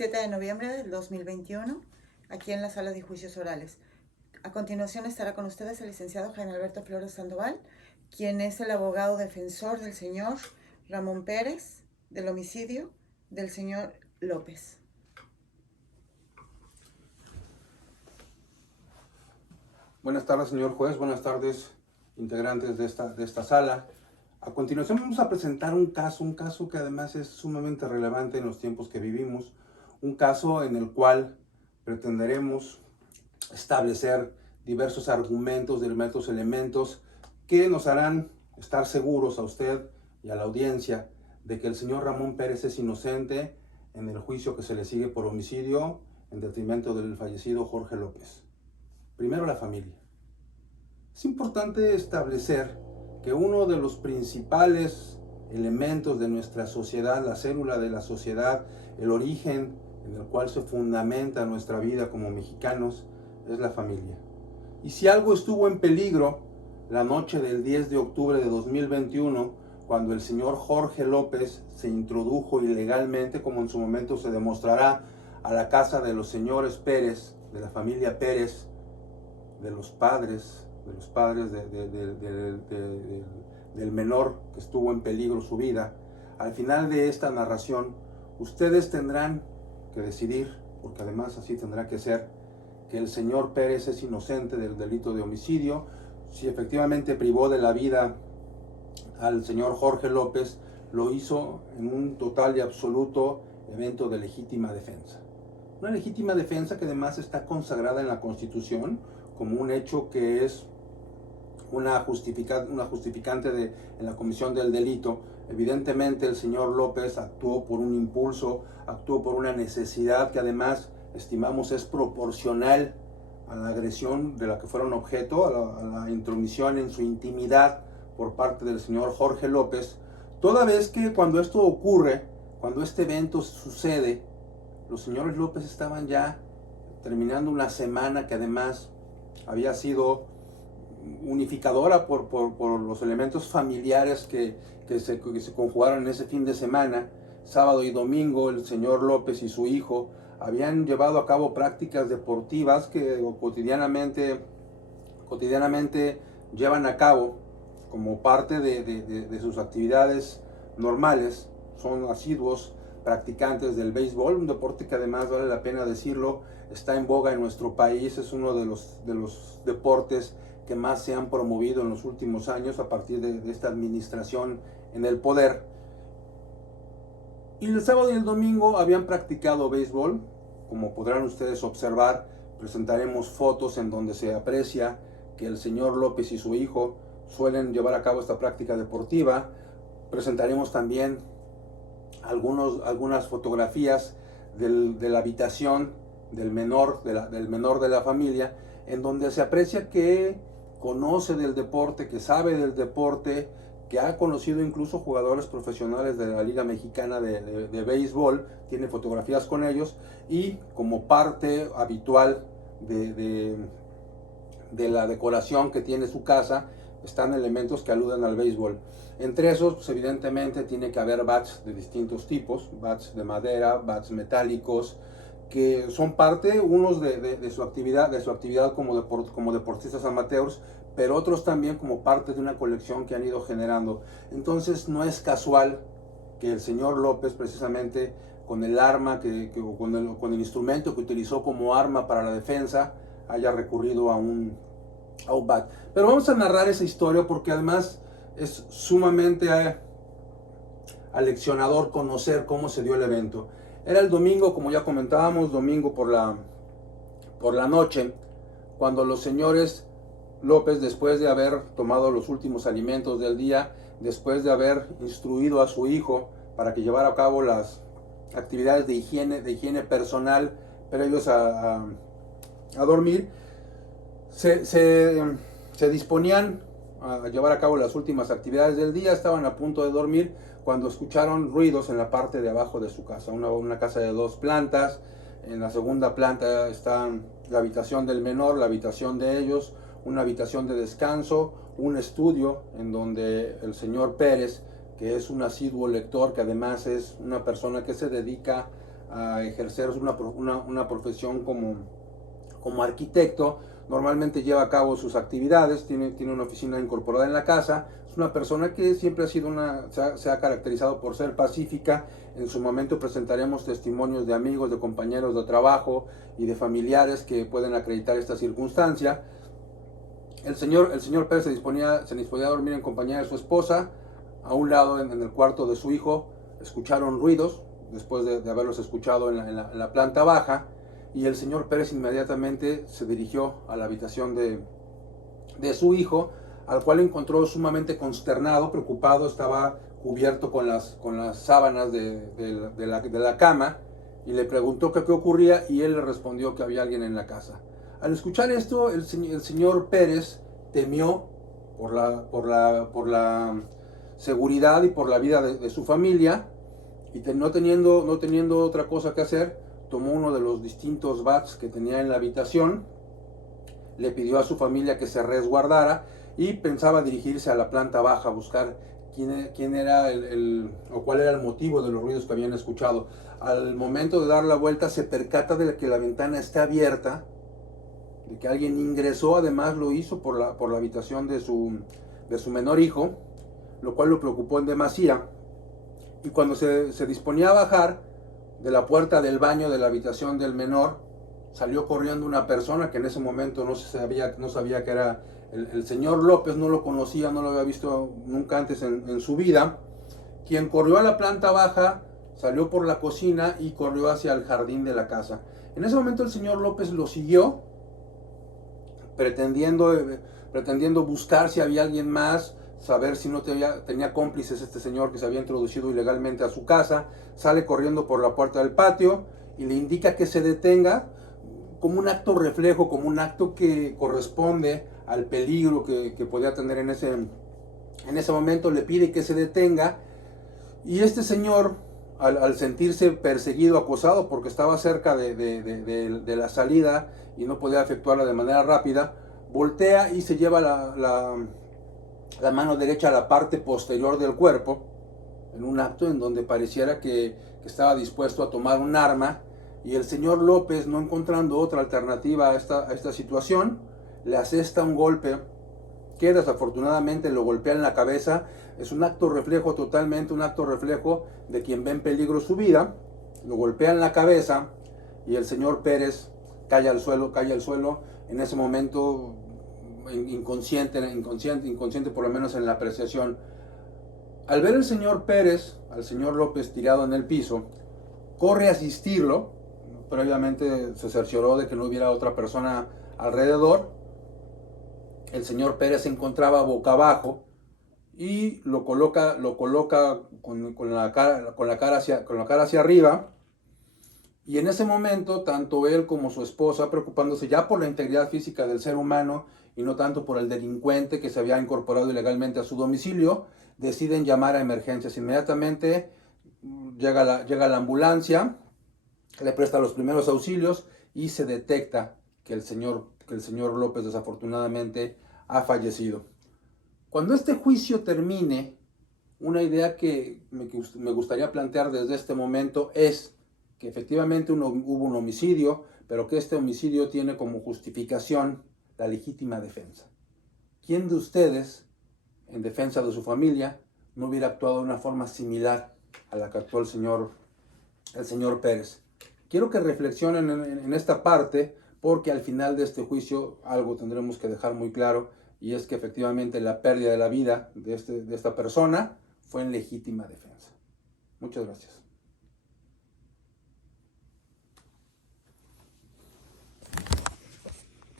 7 de noviembre del 2021, aquí en la sala de juicios orales. A continuación estará con ustedes el licenciado Jaime Alberto Flores Sandoval, quien es el abogado defensor del señor Ramón Pérez, del homicidio del señor López. Buenas tardes, señor juez. Buenas tardes, integrantes de esta sala. A continuación vamos a presentar un caso que además es sumamente relevante en los tiempos que vivimos. Un caso en el cual pretenderemos establecer diversos argumentos, diversos elementos que nos harán estar seguros a usted y a la audiencia de que el señor Ramón Pérez es inocente en el juicio que se le sigue por homicidio en detrimento del fallecido Jorge López. Primero, la familia. Es importante establecer que uno de los principales elementos de nuestra sociedad, la célula de la sociedad, el origen en el cual se fundamenta nuestra vida como mexicanos, es la familia. Y si algo estuvo en peligro la noche del 10 de octubre de 2021, cuando el señor Jorge López se introdujo ilegalmente, como en su momento se demostrará, a la casa de los señores Pérez, de la familia Pérez, de los padres del menor que estuvo en peligro su vida. Al final de esta narración, ustedes tendrán que decidir, porque además así tendrá que ser, que el señor Pérez es inocente del delito de homicidio, si efectivamente privó de la vida al señor Jorge López, lo hizo en un total y absoluto evento de legítima defensa. Una legítima defensa que además está consagrada en la Constitución como un hecho que es una justificante en la comisión del delito. Evidentemente el señor López actuó por un impulso, actuó por una necesidad que además estimamos es proporcional a la agresión de la que fueron objeto, a la intromisión en su intimidad por parte del señor Jorge López, toda vez que cuando esto ocurre, cuando este evento sucede, los señores López estaban ya terminando una semana que además había sido unificadora por los elementos familiares que se conjugaron en ese fin de semana. Sábado y domingo el señor López y su hijo habían llevado a cabo prácticas deportivas que cotidianamente llevan a cabo como parte de sus actividades normales. Son asiduos practicantes del béisbol, un deporte que además, vale la pena decirlo, está en boga en nuestro país. Es uno de los deportes que más se han promovido en los últimos años a partir de esta administración en el poder. Y el sábado y el domingo habían practicado béisbol. Como podrán ustedes observar, presentaremos fotos en donde se aprecia que el señor López y su hijo suelen llevar a cabo esta práctica deportiva. Presentaremos también algunas fotografías de la habitación del menor de la familia, en donde se aprecia que conoce del deporte, que sabe del deporte, que ha conocido incluso jugadores profesionales de la Liga Mexicana de Béisbol, tiene fotografías con ellos, y como parte habitual de la decoración que tiene su casa, están elementos que aluden al béisbol. Entre esos, pues, evidentemente tiene que haber bats de distintos tipos, bats de madera, bats metálicos, que son parte, unos de su actividad como deportistas amateurs, pero otros también como parte de una colección que han ido generando. Entonces no es casual que el señor López, precisamente con el arma, con el instrumento que utilizó como arma para la defensa, haya recurrido a un bat. Pero vamos a narrar esa historia porque además es sumamente aleccionador conocer cómo se dio el evento. Era el domingo, como ya comentábamos, domingo por la noche, cuando los señores López, después de haber tomado los últimos alimentos del día, después de haber instruido a su hijo para que llevara a cabo las actividades de higiene personal previos a dormir, se disponían a llevar a cabo las últimas actividades del día. Estaban a punto de dormir cuando escucharon ruidos en la parte de abajo de su casa, una casa de 2 plantas. En la segunda planta está la habitación del menor, la habitación de ellos, una habitación de descanso, un estudio en donde el señor Pérez, que es un asiduo lector, que además es una persona que se dedica a ejercer una profesión como arquitecto. Normalmente lleva a cabo sus actividades, tiene una oficina incorporada en la casa. Es una persona que siempre ha sido se ha caracterizado por ser pacífica. En su momento presentaremos testimonios de amigos, de compañeros de trabajo y de familiares que pueden acreditar esta circunstancia. El señor Pérez se disponía a dormir en compañía de su esposa. A un lado, en el cuarto de su hijo, escucharon ruidos, después de haberlos escuchado en la planta baja, y el señor Pérez inmediatamente se dirigió a la habitación de su hijo, al cual encontró sumamente consternado, preocupado. Estaba cubierto con las sábanas de la cama, y le preguntó qué ocurría, y él le respondió que había alguien en la casa. Al escuchar esto, el señor Pérez temió por la seguridad y por la vida de su familia, y no teniendo otra cosa que hacer, tomó uno de los distintos bats que tenía en la habitación, le pidió a su familia que se resguardara y pensaba dirigirse a la planta baja a buscar quién era o cuál era el motivo de los ruidos que habían escuchado. Al momento de dar la vuelta se percata de que la ventana está abierta, de que alguien ingresó. Además lo hizo por la habitación de su menor hijo, lo cual lo preocupó en demasía. Y cuando se disponía a bajar de la puerta del baño de la habitación del menor, salió corriendo una persona que en ese momento no sabía que era el señor López. No lo conocía, no lo había visto nunca antes en su vida, quien corrió a la planta baja, salió por la cocina y corrió hacia el jardín de la casa. En ese momento el señor López lo siguió, pretendiendo buscar si había alguien más, saber si no tenía cómplices este señor que se había introducido ilegalmente a su casa. Sale corriendo por la puerta del patio y le indica que se detenga, como un acto reflejo, como un acto que corresponde al peligro que podía tener en ese momento. Le pide que se detenga, y este señor, al sentirse perseguido, acosado, porque estaba cerca de la salida y no podía efectuarla de manera rápida, voltea y se lleva la mano derecha a la parte posterior del cuerpo, en un acto en donde pareciera que estaba dispuesto a tomar un arma. Y el señor López, no encontrando otra alternativa a esta situación, le asesta un golpe que desafortunadamente lo golpea en la cabeza. Es un acto reflejo, totalmente un acto reflejo de quien ve en peligro su vida. Lo golpea en la cabeza y el señor Pérez cae al suelo. En ese momento inconsciente por lo menos en la apreciación. Al ver el señor Pérez, al señor López tirado en el piso, corre a asistirlo. Previamente se cercioró de que no hubiera otra persona alrededor. El señor Pérez se encontraba boca abajo y lo coloca con la cara hacia arriba. Y en ese momento, tanto él como su esposa, preocupándose ya por la integridad física del ser humano y no tanto por el delincuente que se había incorporado ilegalmente a su domicilio, deciden llamar a emergencias. Inmediatamente llega la ambulancia, le presta los primeros auxilios y se detecta que el señor López desafortunadamente ha fallecido. Cuando este juicio termine, una idea que me gustaría plantear desde este momento es que efectivamente hubo un homicidio, pero que este homicidio tiene como justificación la legítima defensa. ¿Quién de ustedes, en defensa de su familia, no hubiera actuado de una forma similar a la que actuó el señor Pérez? Quiero que reflexionen en esta parte, porque al final de este juicio algo tendremos que dejar muy claro, y es que efectivamente la pérdida de la vida de esta persona fue en legítima defensa. Muchas gracias.